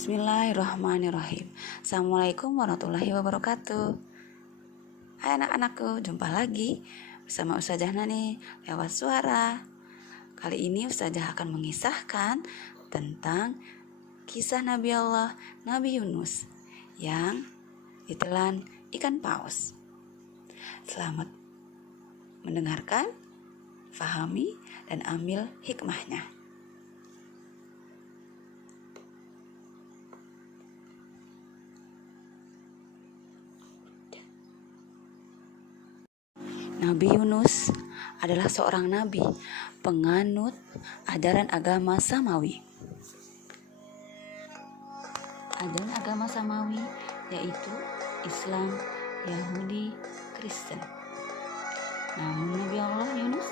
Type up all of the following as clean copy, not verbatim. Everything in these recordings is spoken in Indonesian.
Bismillahirrahmanirrahim. Assalamualaikum warahmatullahi wabarakatuh. Hai anak-anakku, jumpa lagi bersama Ustazah Nani lewat suara. Kali ini Ustazah akan mengisahkan tentang kisah Nabi Allah, Nabi Yunus yang ditelan ikan paus. Selamat mendengarkan, fahami, dan ambil hikmahnya. Nabi Yunus adalah seorang nabi, penganut ajaran agama Samawi. Ajaran agama Samawi yaitu Islam, Yahudi, Kristen. Namun Nabi Allah Yunus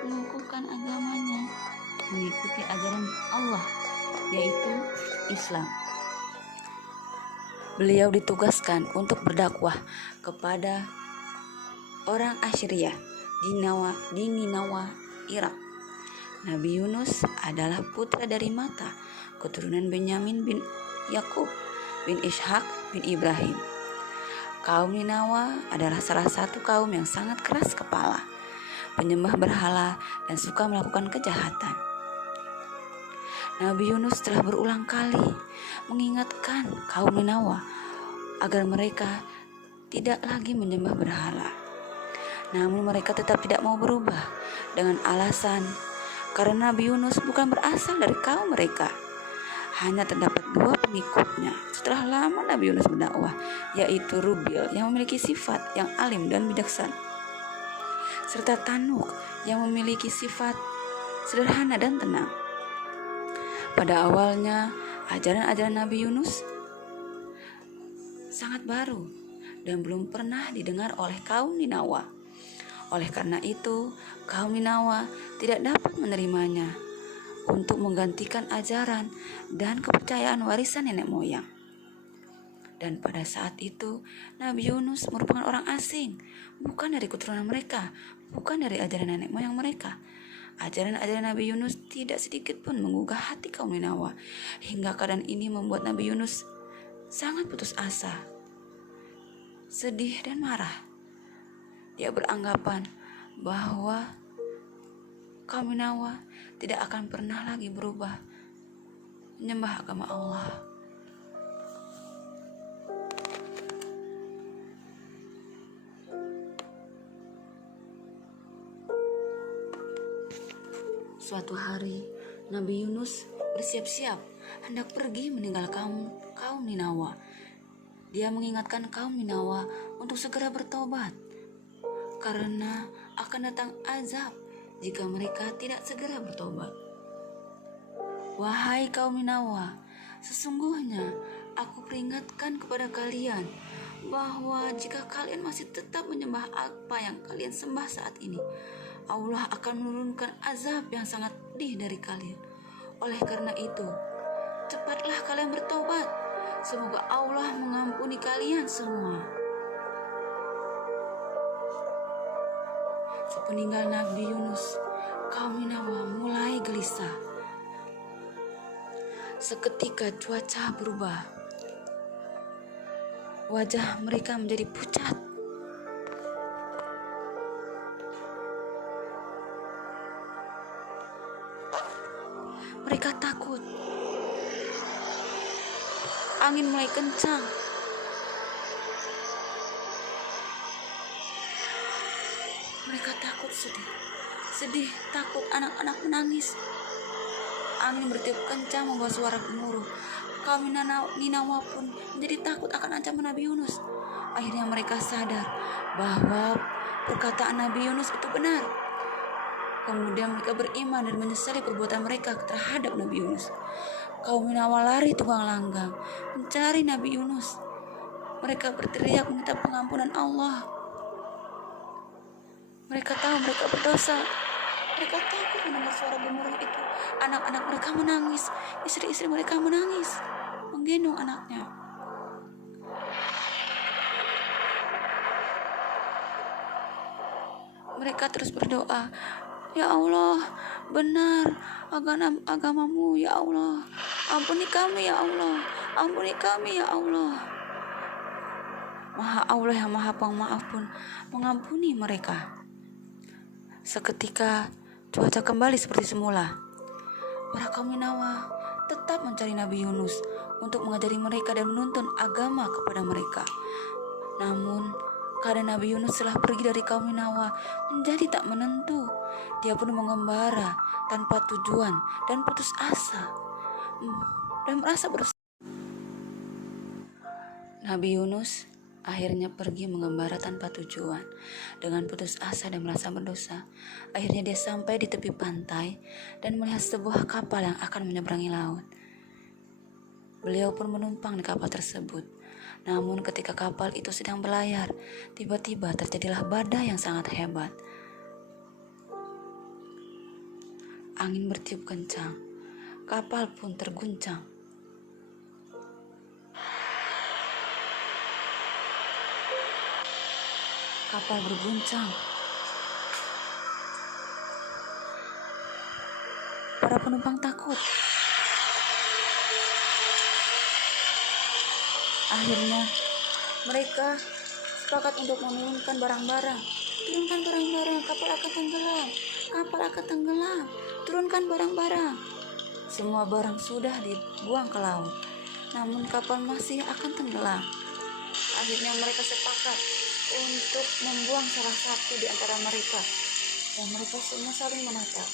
mengukuhkan agamanya, mengikuti ajaran Allah yaitu Islam. Beliau ditugaskan untuk berdakwah kepada orang Assyria di Ninawa, Irak. Nabi Yunus adalah putra dari Mata, keturunan Benyamin bin Yakub bin Ishak bin Ibrahim. Kaum Ninawa adalah salah satu kaum yang sangat keras kepala, penyembah berhala dan suka melakukan kejahatan. Nabi Yunus telah berulang kali mengingatkan kaum Ninawa agar mereka tidak lagi menyembah berhala. Namun mereka tetap tidak mau berubah dengan alasan karena Nabi Yunus bukan berasal dari kaum mereka. Hanya terdapat 2 pengikutnya setelah lama Nabi Yunus berdakwah, yaitu Rubil yang memiliki sifat yang alim dan bijaksana, serta Tanuk yang memiliki sifat sederhana dan tenang. Pada awalnya, ajaran-ajaran Nabi Yunus sangat baru dan belum pernah didengar oleh kaum Ninawa. Oleh karena itu, kaum Ninawa tidak dapat menerimanya untuk menggantikan ajaran dan kepercayaan warisan nenek moyang. Dan pada saat itu, Nabi Yunus merupakan orang asing, bukan dari keturunan mereka, bukan dari ajaran nenek moyang mereka. Ajaran-ajaran Nabi Yunus tidak sedikit pun menggugah hati kaum Ninawa, hingga keadaan ini membuat Nabi Yunus sangat putus asa, sedih dan marah. Dia beranggapan bahwa kaum Ninawa tidak akan pernah lagi berubah menyembah agama Allah. Suatu hari, Nabi Yunus bersiap-siap hendak pergi meninggalkan kaum Ninawa. Dia mengingatkan kaum Ninawa untuk segera bertobat, karena akan datang azab jika mereka tidak segera bertobat. Wahai kaum Ninawa, sesungguhnya aku peringatkan kepada kalian bahwa jika kalian masih tetap menyembah apa yang kalian sembah saat ini, Allah akan menurunkan azab yang sangat pedih dari kalian. Oleh karena itu, cepatlah kalian bertobat. Semoga Allah mengampuni kalian semua. Sepeninggal Nabi Yunus, kaum Ninawa mulai gelisah. Seketika cuaca berubah. Wajah mereka menjadi pucat. Mereka takut. Angin mulai kencang. Mereka takut, sedih, takut, anak-anak menangis. Angin bertiup kencang membawa suara gemuruh. Kaum Ninawa pun menjadi takut akan ancaman Nabi Yunus. Akhirnya mereka sadar bahwa perkataan Nabi Yunus itu benar. Kemudian mereka beriman dan menyesali perbuatan mereka terhadap Nabi Yunus. Kaum Ninawa lari tunggang langgang mencari Nabi Yunus. Mereka berteriak meminta pengampunan Allah. Mereka tahu mereka berdosa. Mereka takut mendengar suara gemuruh itu. Anak-anak mereka menangis. Istri-istri mereka menangis, menggendong anaknya. Mereka terus berdoa, Ya Allah, benar agamamu ya Allah. Ampuni kami ya Allah. Ampuni kami ya Allah. Maha Allah yang maha pemaaf pun mengampuni mereka. Seketika cuaca kembali seperti semula. Para kaum Ninawa tetap mencari Nabi Yunus untuk mengajari mereka dan menuntun agama kepada mereka. Namun keadaan Nabi Yunus setelah pergi dari kaum Ninawa menjadi tak menentu. Dia pun mengembara tanpa tujuan dan putus asa dan merasa bersalah. Nabi Yunus akhirnya pergi mengembara tanpa tujuan dengan putus asa dan merasa berdosa. Akhirnya dia sampai di tepi pantai dan melihat sebuah kapal yang akan menyeberangi laut. Beliau pun menumpang di kapal tersebut. Namun ketika kapal itu sedang berlayar, tiba-tiba terjadilah badai yang sangat hebat. Angin bertiup kencang, kapal pun terguncang. Kapal berguncang. Para penumpang takut. Akhirnya mereka sepakat untuk menurunkan barang-barang. Turunkan barang-barang, kapal akan tenggelam. Kapal akan tenggelam. Turunkan barang-barang. Semua barang sudah dibuang ke laut. Namun kapal masih akan tenggelam. Akhirnya mereka sepakat untuk membuang salah satu di antara mereka. Dan mereka semua saling menatap.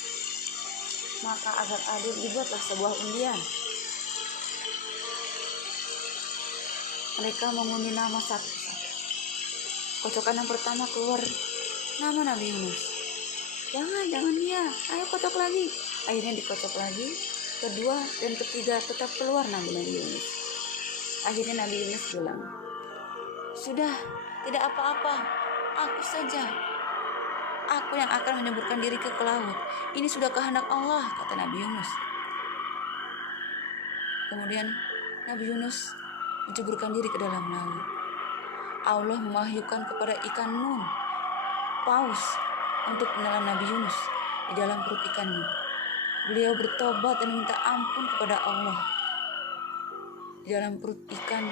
Maka agar adil dibuatlah sebuah undian. Mereka mengundi nama satu-satu. Kocokan yang pertama keluar nama Nabi Yunus. Jangan dia, ayo kocok lagi. Akhirnya dikocok lagi. Kedua dan ketiga tetap keluar Nabi Yunus. Akhirnya Nabi Yunus bilang, sudah, tidak apa-apa, aku saja. Aku yang akan menyeburkan diri ke laut. Ini sudah kehendak Allah, kata Nabi Yunus. Kemudian Nabi Yunus menceburkan diri ke dalam laut. Allah mewahyukan kepada ikan Nun, paus, untuk menelan Nabi Yunus di dalam perut ikan Nun. Beliau bertobat dan minta ampun kepada Allah di dalam perut ikan.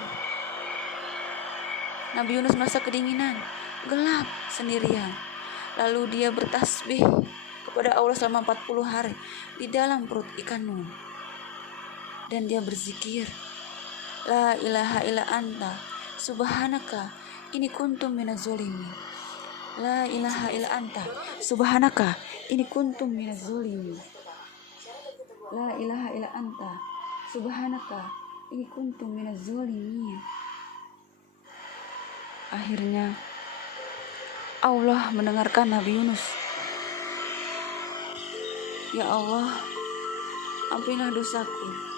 Nabi Yunus merasa kedinginan, gelap, sendirian. Lalu dia bertasbih kepada Allah selama 40 hari di dalam perut ikan Nun. Dan dia berzikir, La ilaha illa anta, subhanaka, ini kuntum minaz zalimin. La ilaha illa anta, subhanaka, ini kuntum minaz zalimin. La ilaha illa anta, subhanaka, ini kuntum minaz zalimin. Akhirnya Allah mendengarkan Nabi Yunus. Ya Allah, ampunilah dosaku.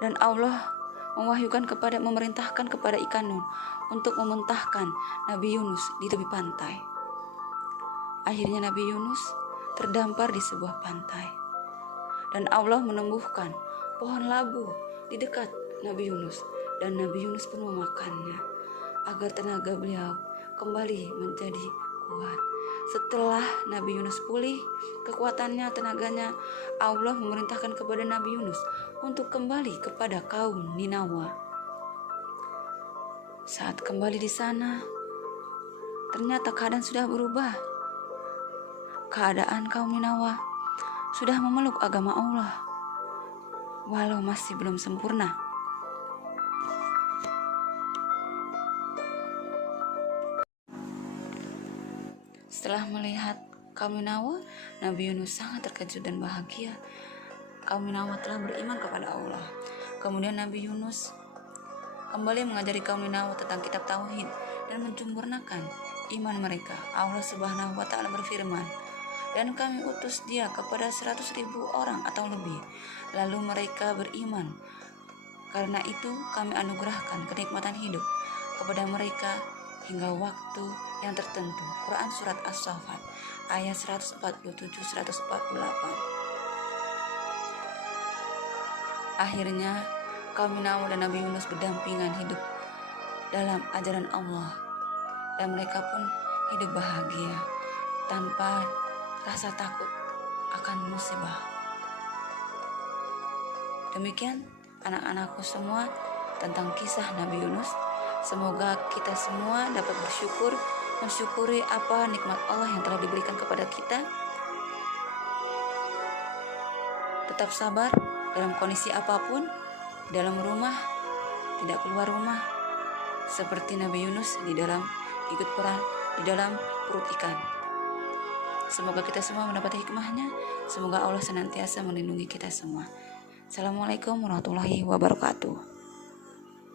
Dan Allah memerintahkan kepada ikan Nun untuk memuntahkan Nabi Yunus di tepi pantai. Akhirnya Nabi Yunus terdampar di sebuah pantai. Dan Allah menumbuhkan pohon labu di dekat Nabi Yunus. Dan Nabi Yunus pun memakannya agar tenaga beliau kembali menjadi kuat. Setelah Nabi Yunus pulih kekuatannya, tenaganya, Allah memerintahkan kepada Nabi Yunus untuk kembali kepada kaum Ninawa. Saat kembali di sana, ternyata keadaan sudah berubah. Keadaan kaum Ninawa sudah memeluk agama Allah, walau masih belum sempurna. Setelah melihat kaum Ninawa, Nabi Yunus sangat terkejut dan bahagia. Kaum Ninawa telah beriman kepada Allah. Kemudian Nabi Yunus kembali mengajari kaum Ninawa tentang kitab Tauhid dan menyempurnakan iman mereka. Allah Subhanahu wa Ta'ala berfirman, dan kami utus dia kepada 100.000 orang atau lebih, lalu mereka beriman. Karena itu kami anugerahkan kenikmatan hidup kepada mereka hingga waktu yang tertentu. Quran Surat As-Saffat ayat 147-148. Akhirnya kaum Ninawa dan Nabi Yunus berdampingan hidup dalam ajaran Allah, dan mereka pun hidup bahagia. tanpa rasa takut akan musibah. Demikian anak-anakku semua tentang kisah Nabi Yunus. Semoga kita semua dapat mensyukuri apa nikmat Allah yang telah diberikan kepada kita. Tetap sabar dalam kondisi apapun, dalam rumah, tidak keluar rumah, seperti Nabi Yunus ikut perang di dalam perut ikan. Semoga kita semua mendapat hikmahnya. Semoga Allah senantiasa melindungi kita semua. Assalamualaikum warahmatullahi wabarakatuh.